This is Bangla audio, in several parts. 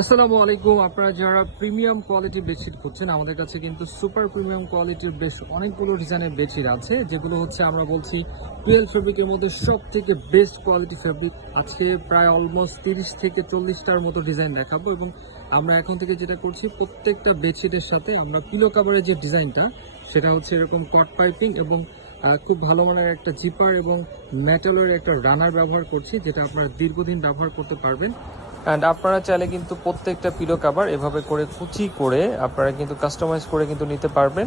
আসসালামু আলাইকুম। আপনারা যারা প্রিমিয়াম কোয়ালিটির বেডশিট খুঁজছেন, আমাদের কাছে কিন্তু সুপার প্রিমিয়াম কোয়ালিটির বেশ অনেকগুলো ডিজাইনের বেডশিট আছে, যেগুলো হচ্ছে আমরা বলছি 12 ফেব্রিকের মধ্যে সব থেকে বেস্ট কোয়ালিটি ফেব্রিক। আজকে প্রায় অলমোস্ট 30 থেকে 40টার মতো ডিজাইন দেখাবো, এবং আমরা এখন থেকে যেটা করছি, প্রত্যেকটা বেডশিটের সাথে আমরা পিলো কাভারের যে ডিজাইনটা, সেটা হচ্ছে এরকম কট পাইপিং এবং খুব ভালো মানের একটা জিপার এবং মেটালের একটা রানার ব্যবহার করছি, যেটা আপনারা দীর্ঘদিন ব্যবহার করতে পারবেন। অ্যান্ড আপনারা চাইলে কিন্তু প্রত্যেকটা পিলো কাভার এভাবে করে কুচি করে আপনারা কিন্তু কাস্টমাইজ করে কিন্তু নিতে পারবেন।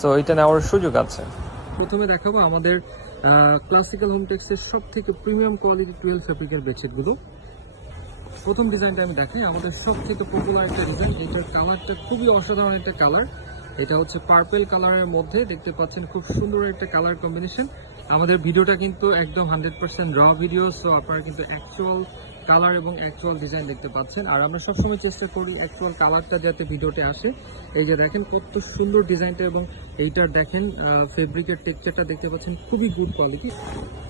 সো এটা নেওয়ার সুযোগ আছে। প্রথমে দেখাবো আমাদের ক্লাসিক্যাল হোমটেক্সের সব থেকে প্রিমিয়াম কোয়ালিটি 12 ফেব্রিকের বেডশিটগুলো। প্রথম ডিজাইনটা আমি দেখাই, আমাদের সব থেকে পপুলার একটা ডিজাইন। এটার কালারটা খুবই অসাধারণ একটা কালার। এটা হচ্ছে পার্পেল কালারের মধ্যে, দেখতে পাচ্ছেন খুব সুন্দর একটা কালার কম্বিনেশন। আমাদের ভিডিওটা কিন্তু একদম 100% র ভিডিও, সো আপনারা কিন্তু অ্যাকচুয়াল কালার এবং অ্যাকচুয়াল ডিজাইন দেখতে পাচ্ছেন। আর আমরা সবসময় চেষ্টা করি অ্যাকচুয়াল কালারটা যাতে ভিডিওতে আসে। এই যে দেখেন কত সুন্দর ডিজাইনটা, এবং এইটার দেখেন ফেব্রিকের টেক্সচারটা দেখতে পাচ্ছেন খুবই গুড কোয়ালিটি।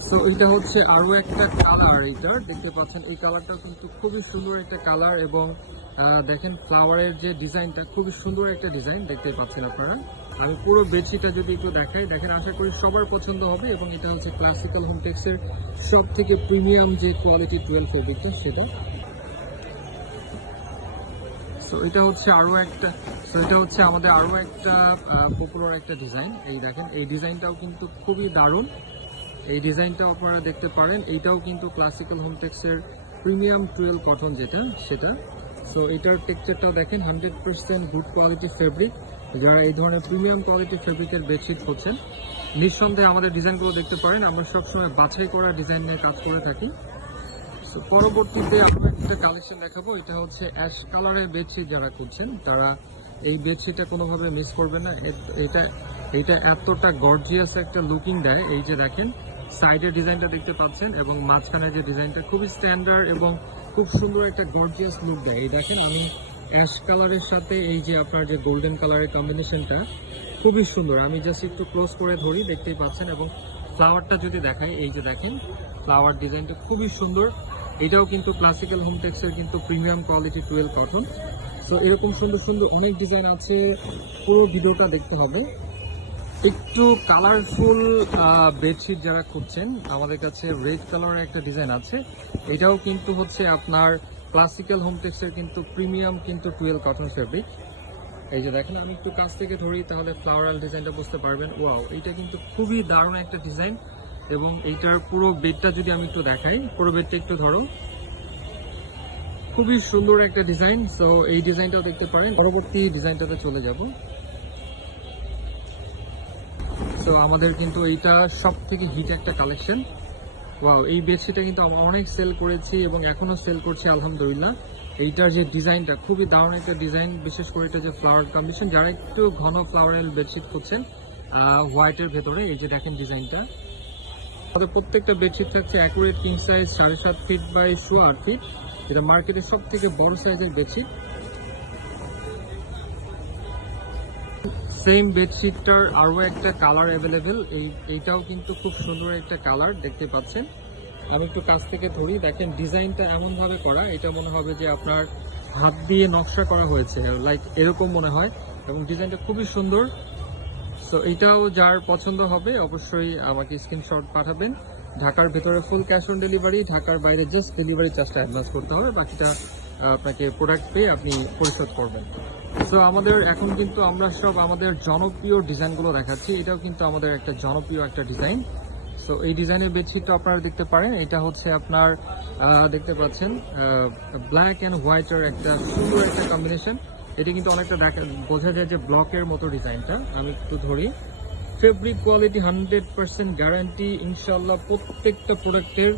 সো এটা হচ্ছে আরও একটা কালার, এইটার দেখতে পাচ্ছেন এই কালারটাও কিন্তু খুবই সুন্দর একটা কালার, এবং দেখেন ফ্লাওয়ারের যে ডিজাইনটা খুবই সুন্দর একটা ডিজাইন দেখতে পাচ্ছেন আপনারা। আমি পুরো বেডশিটটা যদি একটু দেখাই, দেখেন আশা করি সবার পছন্দ হবে। এবং এটা হচ্ছে ক্লাসিক্যাল হোমটেক্সের সব থেকে প্রিমিয়াম যে কোয়ালিটি 12 ফেব্রিকটা, সেটা। সো এটা হচ্ছে আমাদের আরও একটা পপুলার একটা ডিজাইন। এই দেখেন এই ডিজাইনটাও কিন্তু খুবই দারুণ। এই ডিজাইনটাও আপনারা দেখতে পারেন। এইটাও কিন্তু ক্লাসিক্যাল হোমটেক্সের প্রিমিয়াম 12 কটন যেটা, সেটা। সো এটার টেক্সচারটাও দেখেন 100% গুড কোয়ালিটি ফেব্রিক। যারা এই ধরনের প্রিমিয়াম কোয়ালিটি ফেব্রিকের বেডশিট হচ্ছেন, নিঃসন্দেহে আমাদের ডিজাইনগুলো দেখতে পারেন। আমরা সবসময় বাছাই করা ডিজাইন নিয়ে কাজ করে থাকি। সো পরবর্তীতে আমরা একটা কালেকশন দেখাবো। এটা হচ্ছে অ্যাশ কালারের বেডশিট যারা খুঁজছেন, তারা এই বেডশিটটা কোনোভাবে মিস করবেন না। এটা এতটা গর্জিয়াস একটা লুকিং দেয়। এই যে দেখেন সাইডের ডিজাইনটা দেখতে পাচ্ছেন, এবং মাঝখানে যে ডিজাইনটা খুবই স্ট্যান্ডার্ড এবং খুব সুন্দর একটা গর্জিয়াস লুক দেয়। এই দেখেন আমি অ্যাশ কালারের সাথে এই যে আপনার যে গোল্ডেন কালারের কম্বিনেশনটা খুবই সুন্দর। আমি জাস্ট একটু ক্লোজ করে ধরি, দেখতেই পাচ্ছেন। এবং ফ্লাওয়ারটা যদি দেখাই, এই যে দেখেন ফ্লাওয়ার ডিজাইনটা খুবই সুন্দর। এটাও কিন্তু ক্লাসিক্যাল হোমটেক্সের কিন্তু প্রিমিয়াম কোয়ালিটি 12 কটন। সো এরকম সুন্দর সুন্দর অনেক ডিজাইন আছে, পুরো ভিডিওটা দেখতে হবে। একটু কালারফুল বেডশিট যারা খুঁজছেন, আমাদের কাছে রেড কালারের একটা ডিজাইন আছে। এটাও কিন্তু হচ্ছে আপনার ক্লাসিক্যাল হোমটেক্সের কিন্তু প্রিমিয়াম কিন্তু 12 কটন ফেব্রিক। এই যে দেখেন আমি একটু কাছ থেকে ধরি, তাহলে ফ্লাওয়ারাল ডিজাইনটা বুঝতে পারবেন। ওয়াও, এটা কিন্তু খুবই দারুণ একটা ডিজাইন। এবং এইটার পুরো বেডটা যদি আমি একটু দেখাই, পুরো বেডটা একটু ধরো, খুবই সুন্দর একটা ডিজাইন। সো এই ডিজাইনটাও দেখতে পারেন। পরবর্তী ডিজাইনটাতে চলে যাব। সো আমাদের কিন্তু এইটা সব থেকে হিট একটা কালেকশন। ওয়াও, এই বেডশিটটা কিন্তু আমরা অনেক সেল করেছি এবং এখনো সেল করছি আলহামদুলিল্লাহ। এইটার যে ডিজাইনটা খুবই দারুণ একটা ডিজাইন, বিশেষ করে এটা যে ফ্লাওয়ার কম্বিনেশন। যারা একটু ঘন ফ্লাওয়ারেল বেডশিট করছেন হোয়াইটের ভেতরে, এই যে দেখেন ডিজাইনটা। আমাদের প্রত্যেকটা বেডশিট থাকছে accurate king size 7.5 feet by 8 feet. এটা মার্কেটের সব থেকে বড় সাইজের বেডশিট। সেম বেডশিটটার আরও একটা কালার অ্যাভেলেবেল। এইটাও কিন্তু খুব সুন্দর একটা কালার দেখতে পাচ্ছেন। আমি একটু কাছ থেকে ধরি, দেখেন ডিজাইনটা এমনভাবে করা, এটা মনে হবে যে আপনার হাত দিয়ে নকশা করা হয়েছে, লাইক এরকম মনে হয়। এবং ডিজাইনটা খুবই সুন্দর। সো এইটাও যার পছন্দ হবে অবশ্যই আমাকে স্ক্রিনশট পাঠাবেন। ঢাকার ভেতরে ফুল ক্যাশ অন ডেলিভারি, ঢাকার বাইরে জাস্ট ডেলিভারি চার্জটা অ্যাডভান্স করতে হবে, বাকিটা আপনাকে প্রোডাক্ট পেয়ে আপনি পরিশোধ করবেন। সো আমাদের এখন কিন্তু আমরা সব আমাদের জনপ্রিয় ডিজাইনগুলো দেখাচ্ছি। এটাও কিন্তু আমাদের একটা জনপ্রিয় একটা ডিজাইন। সো এই ডিজাইনের বেডশিটটা আপনারা দেখতে পারেন। এটা হচ্ছে আপনার দেখতে পাচ্ছেন ব্ল্যাক অ্যান্ড হোয়াইটের একটা সুন্দর একটা কম্বিনেশন। এটা কিন্তু অনেকটা বোঝা যায় যে ব্লকের মতো ডিজাইনটা। আমি একটু ধরি, ফেব্রিক কোয়ালিটি 100% গ্যারান্টি ইনশাল্লাহ। প্রত্যেকটা প্রোডাক্টের